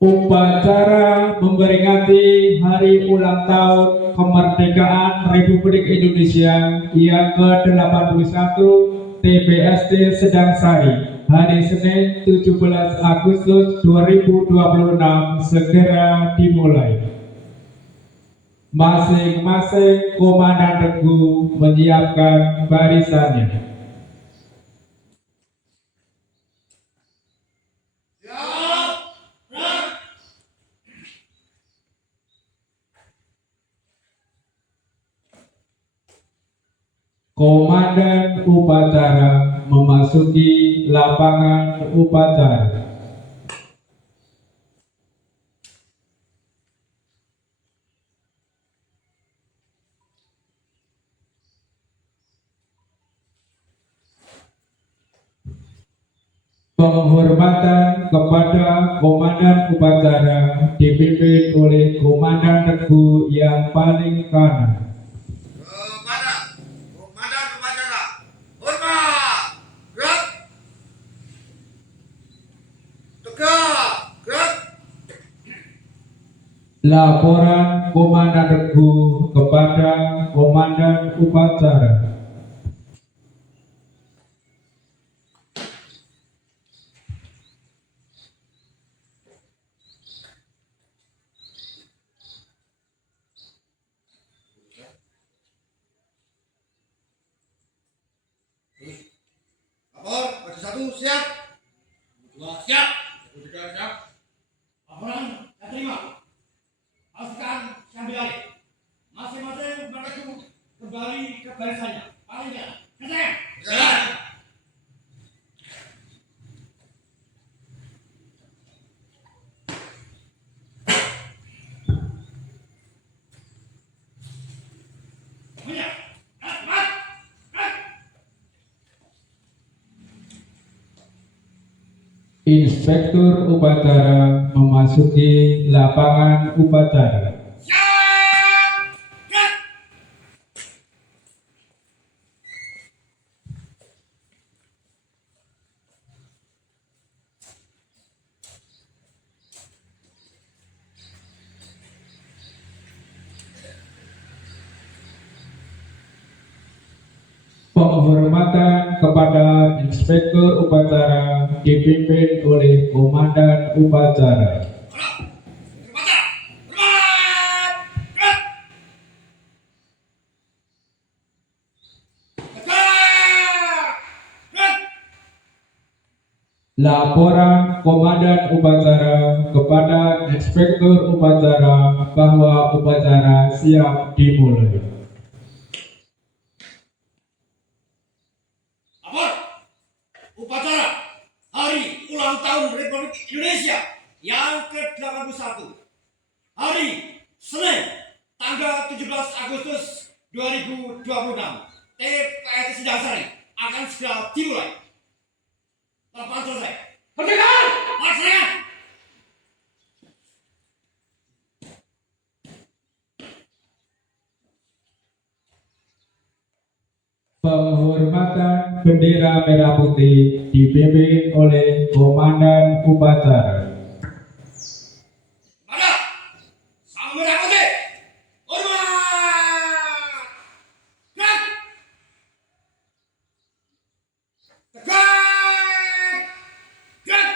Upacara memperingati Hari Ulang Tahun Kemerdekaan Republik Indonesia yang ke-81 TBSD Sedang Sari hari Senin 17 Agustus 2026 segera dimulai. Masing-masing komandan regu menyiapkan barisannya. Komandan upacara memasuki lapangan upacara. Penghormatan kepada komandan upacara dipimpin oleh komandan regu yang paling kanan. Laporan komandan regu kepada komandan upacara. Lapor, bagi satu siap, dua siap, tiga siap. Laporan saya terima. Pasukan sambil alih. Masing-masing menuju kembali ke barisannya. Palingnya, kesan. Siap. Inspektur upacara memasuki lapangan upacara. Penghormatan kepada inspektur upacara dipimpin oleh komandan upacara. Laporan komandan upacara kepada inspektur upacara bahwa upacara siap dimulai. Lapor, upacara Hari Ulang Tahun Republik Indonesia yang ke-81 hari Senin tanggal 17 Agustus 2026 TPSD Sedang Sari akan segera dimulai. Lapangan selesai. Persiapan! Laksanakan! Penghormatan bendera merah putih dipimpin oleh komandan upacara. Pada sang merah putih, hormat! Gerak! Tegak! Gerak!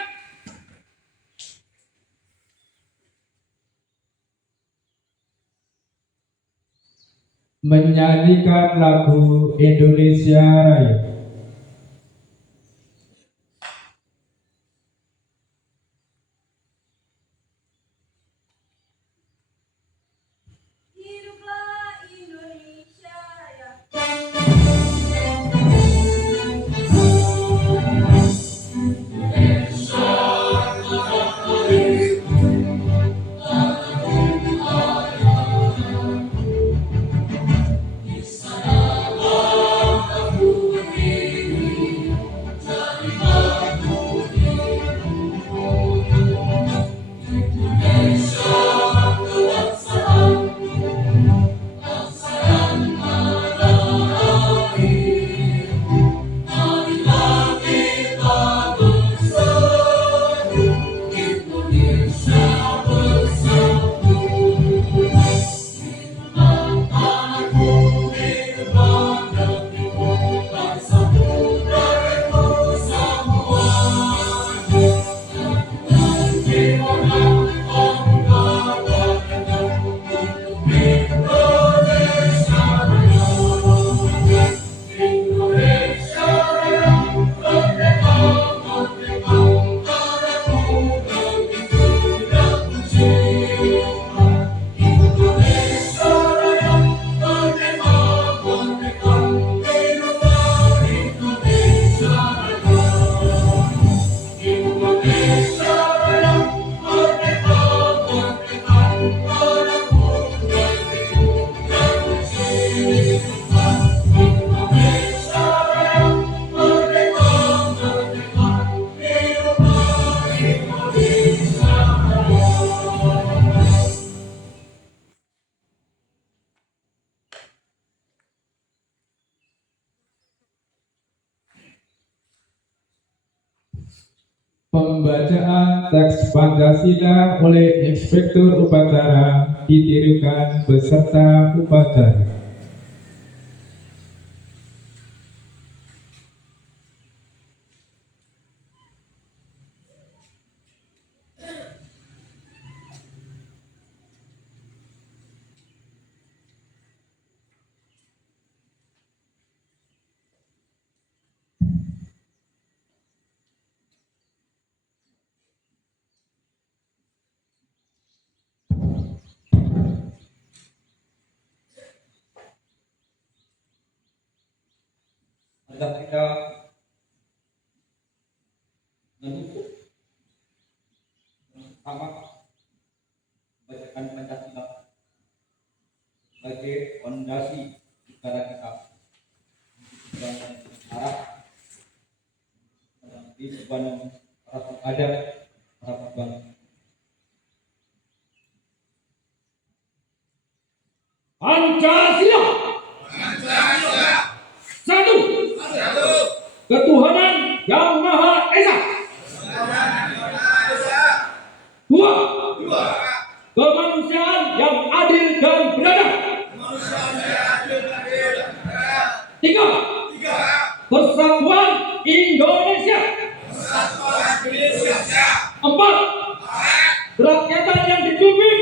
Menyanyikan lagu Indonesia Raya. Hiduplah Indonesia Raya. Di sana bangkaku Pembacaan teks Pancasila oleh Inspektur Upacara ditirukan beserta upacara. Marilah kita menutup bersama bacakan Pancasila sebagai fondasi negara kita untuk arah di depan harapan ada harapan bangsa. Pancasila. Satu. Ketuhanan yang Maha Esa. Dua. Kemanusiaan yang adil dan beradab. Tiga. Persatuan Indonesia. Empat. Kerakyatan yang dipimpin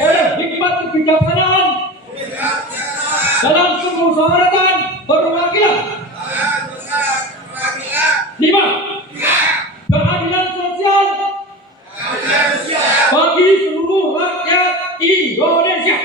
oleh hikmat kebijaksanaan dalam kemusyawaratan perwakilan. Lima. Keadilan sosial bagi seluruh rakyat Indonesia.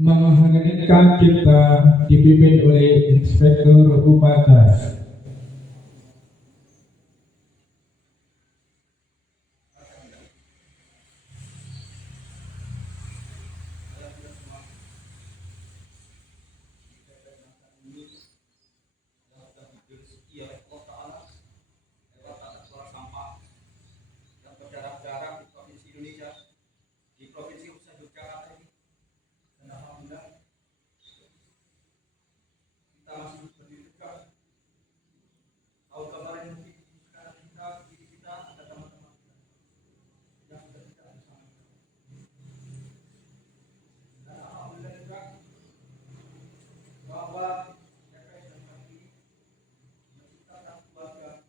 Mengheningkan cipta dipimpin oleh Inspektur Upacara. Di provinsi khususnya Yogyakarta ini, dan alhamdulillah kita masih berdiri tegak. Tahun kemarin mungkin sekarang kita ada teman-teman yang sudah tidak bersama. Dan alhamdulillah juga bahwa TPS dan kami menciptakan keluarga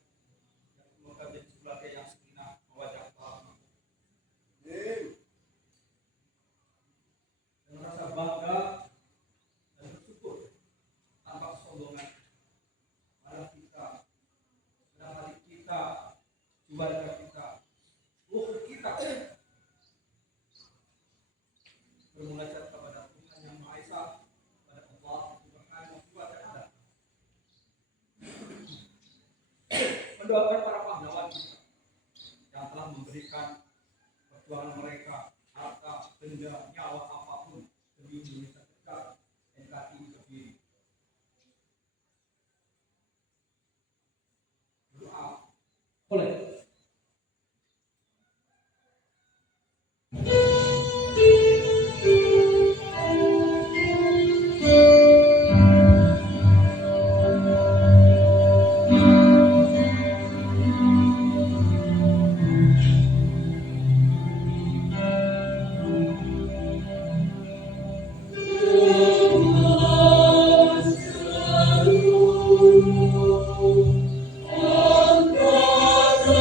yang semoga menjadi keluarga yang sakinah mawaddah warahmah. Dan rasa bangga dan bersyukur tanpa kesombongan pada kita, adik kita, keluarga kita, kita bermunajat kepada Tuhan Yang Maha Esa, kepada Allah Subhanahu wa Ta'ala, mendoakan para pahlawan kita yang telah memberikan perjuangan mereka, harta, benda, nyawa, apapun demi Indonesia tegak, NKRI berdiri. Doa oleh Angkasa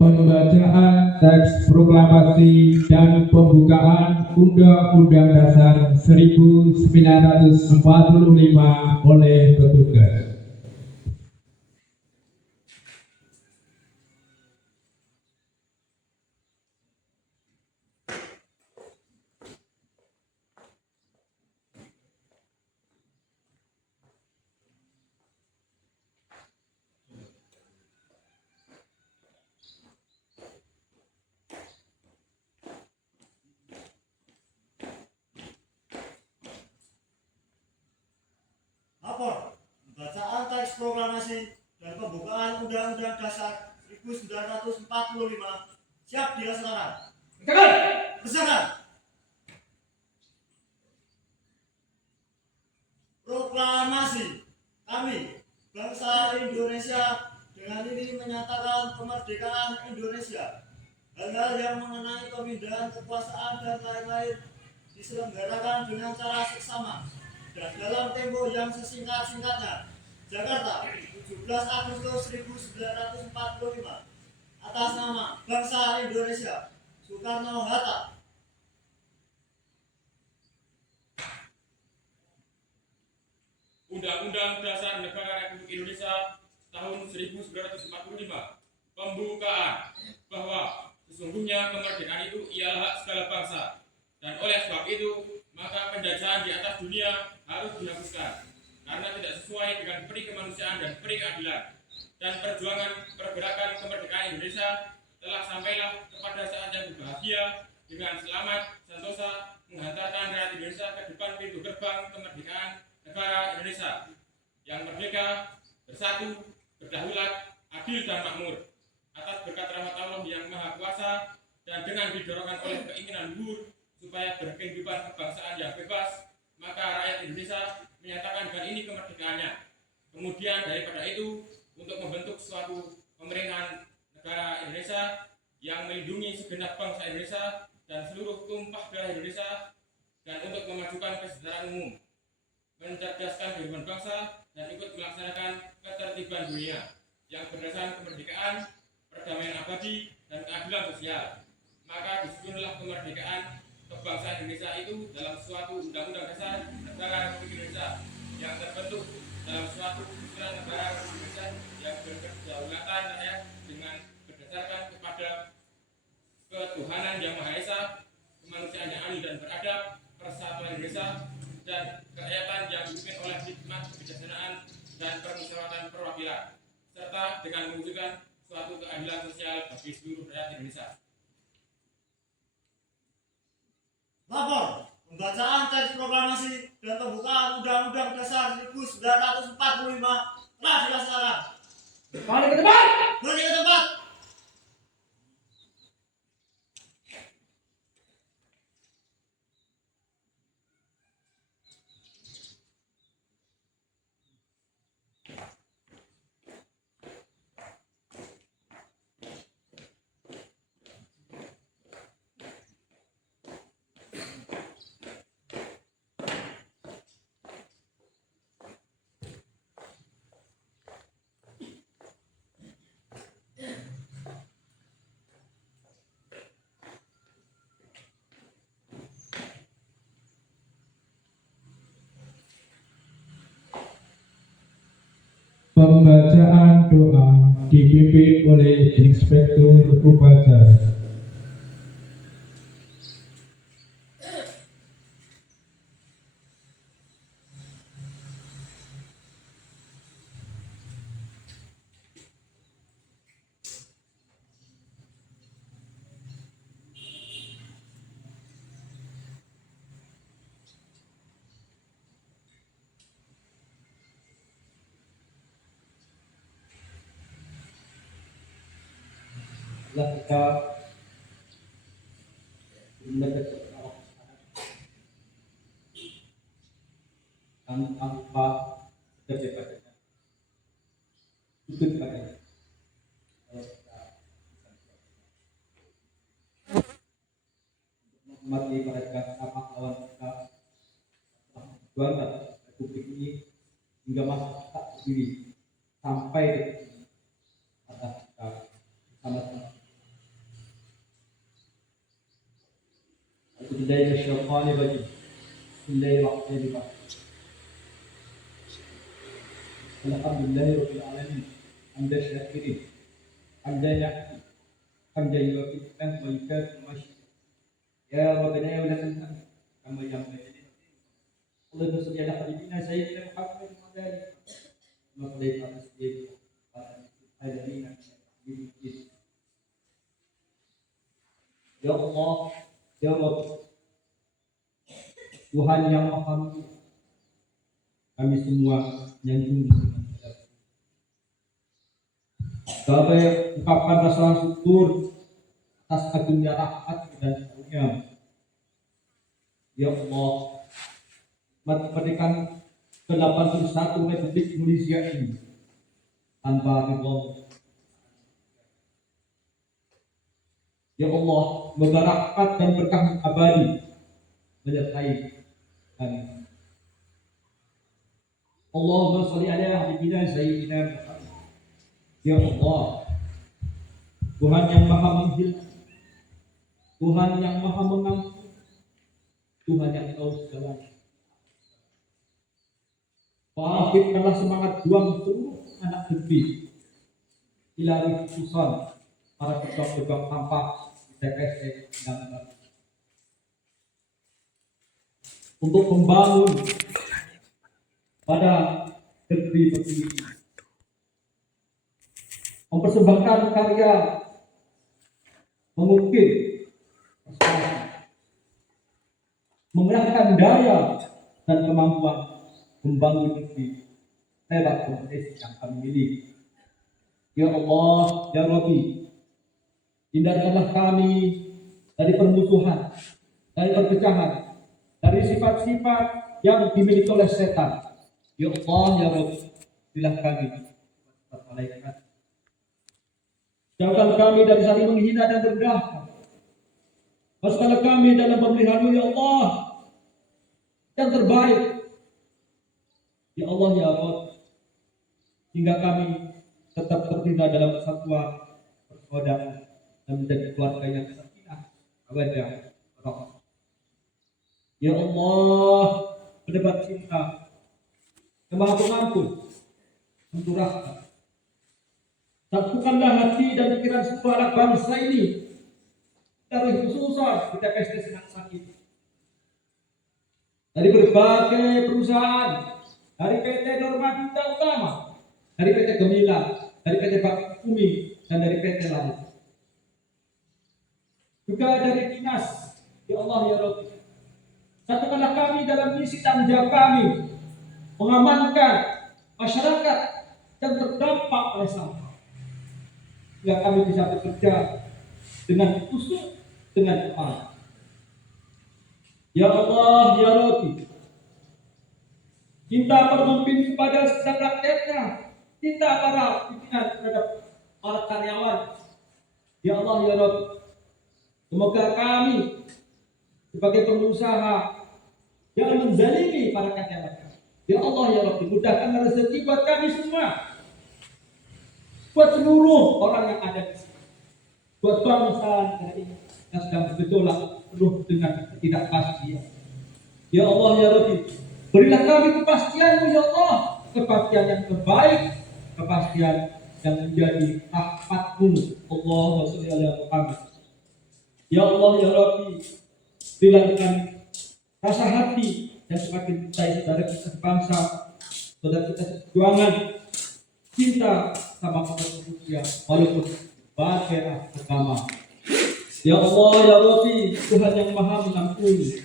Pembacaan teks proklamasi dan pembukaan Undang-Undang Dasar 1945 oleh petugas. Lapor, pembacaan teks proklamasi dan pembukaan Undang-Undang Dasar 1945 siap dilaksanakan. Bersabar. Proklamasi. Kami, bangsa Indonesia, dengan ini menyatakan kemerdekaan Indonesia. Hal-hal yang mengenai pemindahan kekuasaan dan lain-lain diselenggarakan dengan cara seksama dan dalam tempo yang sesingkat-singkatnya. Jakarta, 17 Agustus 1945. Atas nama bangsa Indonesia, Soekarno-Hatta. Undang-Undang Dasar Negara Republik Indonesia tahun 1945. Pembukaan bahwa sesungguhnya kemerdekaan itu ialah hak segala bangsa, dan oleh sebab itu maka penjajahan di atas dunia harus dihapuskan karena tidak sesuai dengan peri kemanusiaan dan peri keadilan, dan perjuangan pergerakan kemerdekaan Indonesia telah sampailah kepada saat yang berbahagia dengan selamat sentosa menghantarkan rakyat Indonesia ke depan pintu gerbang kemerdekaan negara Indonesia yang merdeka, bersatu, berdaulat, adil dan makmur atas berkat rahmat Allah yang Maha Kuasa, dan dengan didorongkan oleh keinginan luhur supaya berkehidupan kebangsaan yang bebas, maka rakyat Indonesia menyatakan dengan ini kemerdekaannya. Kemudian daripada itu, untuk membentuk suatu pemerintahan negara Indonesia yang melindungi segenap bangsa Indonesia dan seluruh tumpah darah Indonesia, dan untuk memajukan kesejahteraan umum, mencerdaskan kehidupan bangsa, dan ikut melaksanakan ketertiban dunia yang berdasarkan kemerdekaan, perdamaian abadi, dan keadilan sosial. Maka disusunlah kemerdekaan kebangsaan Indonesia itu dalam suatu undang-undang dasar negara Republik Indonesia yang terbentuk dalam suatu peraturan negara Republik Indonesia yang berkedaulatan rakyat dengan berdasarkan kepada ketuhanan yang Maha Esa, kemanusiaan yang adil dan beradab, persatuan Indonesia, dan kerakyatan yang dipimpin oleh hikmat kebijaksanaan dan permusyawaratan perwakilan, serta dengan mewujudkan suatu keadilan sosial bagi seluruh rakyat Indonesia. Lapor, pembacaan teks proklamasi dan pembukaan Undang-Undang Dasar 1945 telah dilaksanakan. Balik ke tempat. Balik ke tempat. Pembacaan doa dipimpin oleh Inspektur Upacara. Setelah kita tanpa kebebasan ikut pada mati mereka apa lawan kita berjuang Republik ini hingga masa tak berdiri sampai detik ini atas kita sama-sama بالله من الشيطان الرجيم بسم الله الرحمن الرحيم الحمد لله رب العالمين حمد الشاكرين حمد يحيي حمد يوافي النعم ويكافئ المشي يا ربنا يا ولد الحمد كما ينبغي اللهم صل على حبيبنا سيدنا محمد وعلى اله وصحبه وسلم العالمين. Ya Allah, ya Rabb, Tuhan yang Maha Mulia, kami semua menyanjung kami ungkapkan rasa syukur atas agungnya rahmat dan karunia. Ya Allah, kemerdekaan ke-81 Republik Indonesia ini tanpa ridho. Ya Allah, semoga rahmat dan berkah abadi menyertai kami. Allahumma sholli ala habibina sayyidina Muhammad. Ya Allah, Tuhan yang Maha menghilangkan, Tuhan yang Maha mengampuni, Tuhan yang tahu segalanya. Bangkitkanlah semangat juang seluruh anak negeri, hilari khususan para pejuang-pejuang sampah TPS dan untuk membangun pada negeri begini, mempersembahkan karya mengukir prestasi, mengerahkan daya dan kemampuan membangun negeri lewat kompetisi yang kami miliki. Ya Allah, ya Rabbi, hindarkanlah kami dari permusuhan, dari perpecahan, dari sifat-sifat yang dimiliki oleh setan. Ya Allah, ya Rabbi, bilah kami malaikat. Jauhkan kami dari saling menghina dan merendahkan. Masukkanlah kami dalam pemeliharaan ya Allah yang terbaik. Ya Allah, ya Rabbi, hingga kami tetap tertindak dalam kesatuan persaudaraan dan menjadi keluarga yang sakinah, mawaddah, warahmah. Ya Allah, penebar cinta, yang Maha Pengampun, Penturahkan. Satukanlah hati dan pikiran seluruh anak bangsa ini dari khususan kita TPS Senang Sakit. Dari berbagai perusahaan, dari PT Normativa Utama, dari PT Gemilang, dari PT Bakti Bumi, dan dari PT lain. Juga dari dinas, ya Allah, ya Rabbi. Satukanlah kami dalam misi tanggung jawab kami mengamankan masyarakat yang terdampak oleh sampah, hingga kami bisa bekerja dengan khusus, dengan kepala. Ya Allah, ya Rabbi, cinta para pemimpin kepada setiap rakyatnya, cinta para pimpinan terhadap para karyawan. Ya Allah, ya Rabbi, semoga kami sebagai pengusaha jangan menzalimi para karyawan. Ya Allah, ya Rabbi, mudahkan rezeki buat kami semua, buat seluruh orang yang ada di sini, buat bangsa negara ini yang sedang bergejolak penuh dengan ketidakpastian. Ya Allah, ya Rabbi, berilah kami kepastian-Mu, ya Allah, kepastian yang terbaik, kepastian yang menjadi rahmat-Mu. Allahumma sholli ala Muhammad. Ya Allah, ya Rabbi, berilah kami rasa hati dan semakin mencintai saudara kita sebangsa, saudara kita seperjuangan, cinta sama manusia walaupun berbeda agama. Ya Allah, ya Rabbi, Tuhan yang Maha Mengampuni,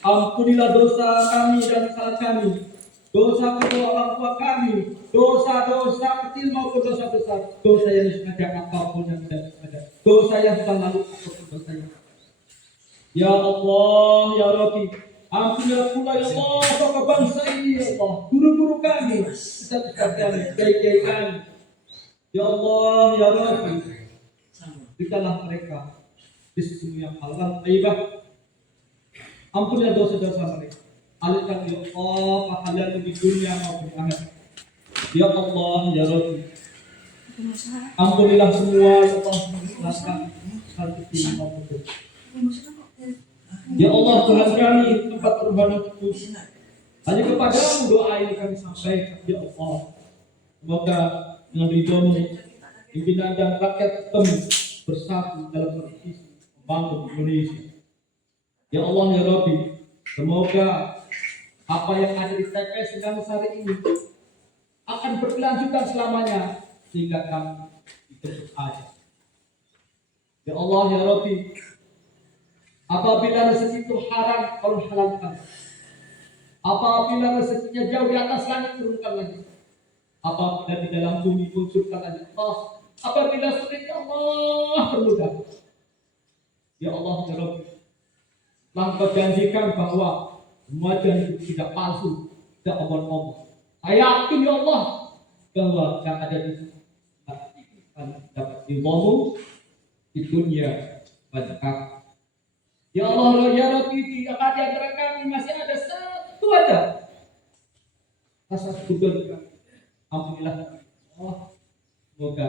ampunilah dosa kami dan kesalahan kami, dosa kedua orang tua kami, dosa-dosa kecil maupun dosa besar, dosa yang disengaja apapun yang tidak disengaja, dosa yang sudah lalu apapun dosa yang. Ya Allah, ya Rabbi, ampunilah pula ya Allah bapa bangsa ini, ya Allah, guru-guru kami, ustaz-ustaz kami, kiai-kiai kami. Ya Allah, ya Rabbi, berikanlah mereka rezeki yang halal thayyibah. Ampunilah dosa-dosa mereka. Alihkan ya Allah pahala di dunia maupun di akhirat. Ya Allah, ya Rabbi, ampunilah semua ya Allah, silakan satu maupun Ya Allah Tuhan kami, tempat berbadan kudus, hanya kepadamu doa ini kami sampaikan. Ya Allah, semoga dengan ridho-Mu pimpinan dan rakyat kami bersatu dalam visi membangun Indonesia. Ya Allah ya Rabbi, semoga apa yang ada di TPS Sari ini akan berkelanjutan selamanya sehingga kami terus ada. Ya Allah ya Rabbi, apabila rezeki itu haram, kalau halalkan. Apabila rezekinya jauh di atas langit, turunkan lagi. Apabila di dalam bumi, munculkan lagi. Apabila sulit, ya Allah permudah. Ya Allah ya Rabbi, telah Kau janjikan bahwa semua janji itu tidak palsu, tidak omong-omong. Saya yakin ya Allah bahwa yang ada di sini akan dapat ridho-Mu di dunia dan akhirat. Ya Allah ya Rabbi, di antara kami masih ada satu aja rasa syukur kami. Alhamdulillah Allah, semoga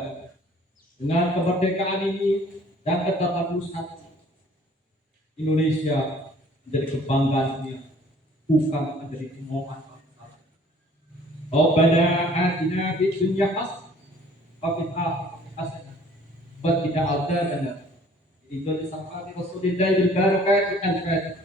dengan kemerdekaan ini dan ketetapan pusat Indonesia menjadi kebanggaan dunia, bukan menjadi kemauan bangsa. Rabbana atina fid dunya hasanah wa fil akhirati hasanah wa qina adzabannar. Itu disampaikan Rasulullah bil barakati al-Fatihah.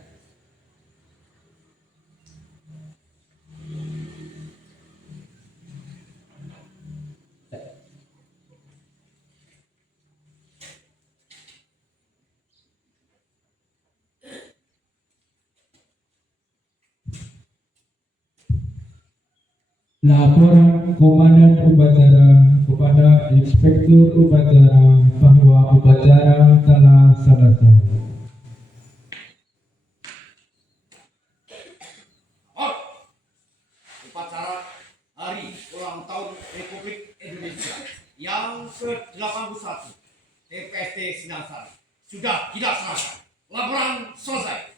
Laporan Komandan Upacara kepada Inspektur Upacara bahwa upacara telah selesai. Upacara Hari Ulang Tahun Republik Indonesia yang ke-81 TPST Sinansari sudah dilaksanakan. Laporan selesai.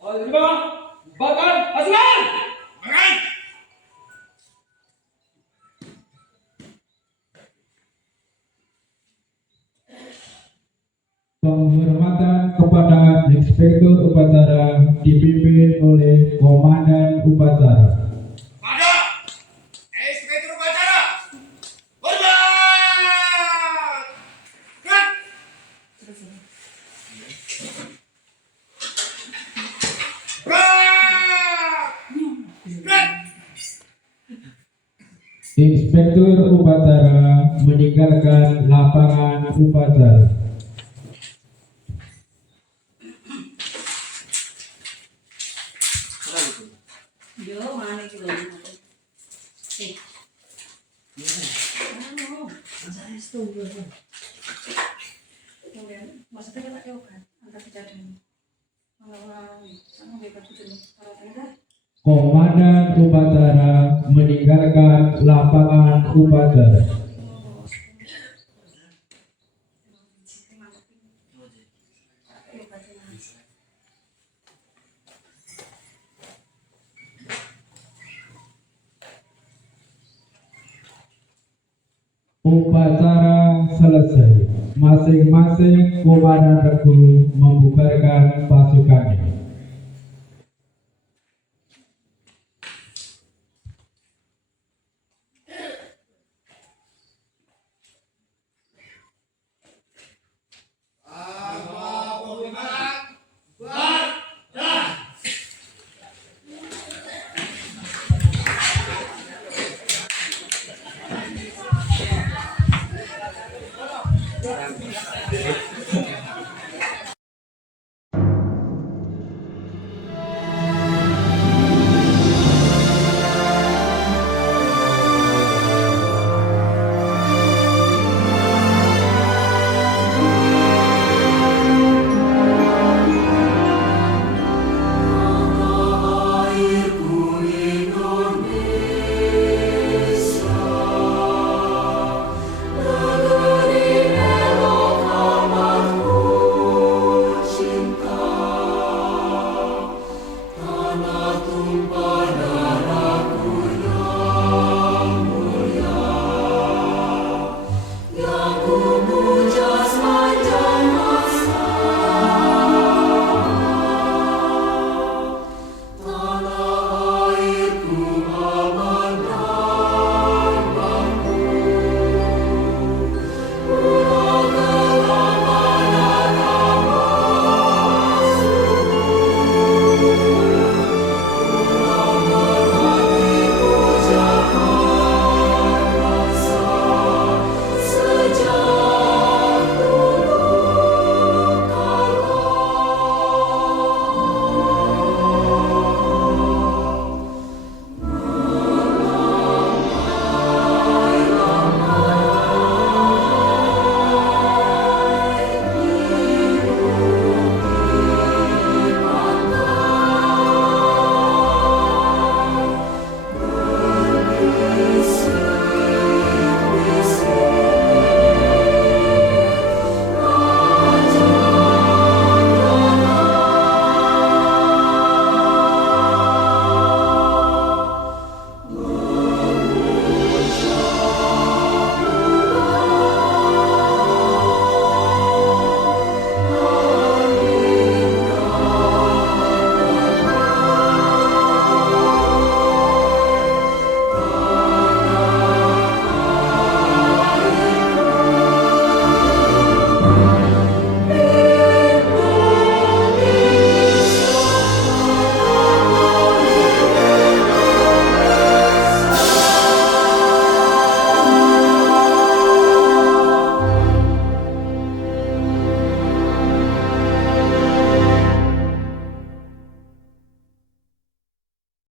Terima, bahkan pasukan. Makan. Penghormatan kepada Inspektur Upacara dipimpin oleh Komandan Upacara. Pada Inspektur Upacara. Hormat. Gerak. Gerak. Inspektur Upacara meninggalkan lapangan upacara. Yo, mana itu loh? Anu, saya setuju. Kemudian, maksudnya kita tahu kan, angka kejadian. Kalau sama bebas itu, kalau tidak, Komandan Upacara meninggalkan lapangan upacara. Upacara selesai. Masing-masing komandan regu membubarkan pasukannya. aku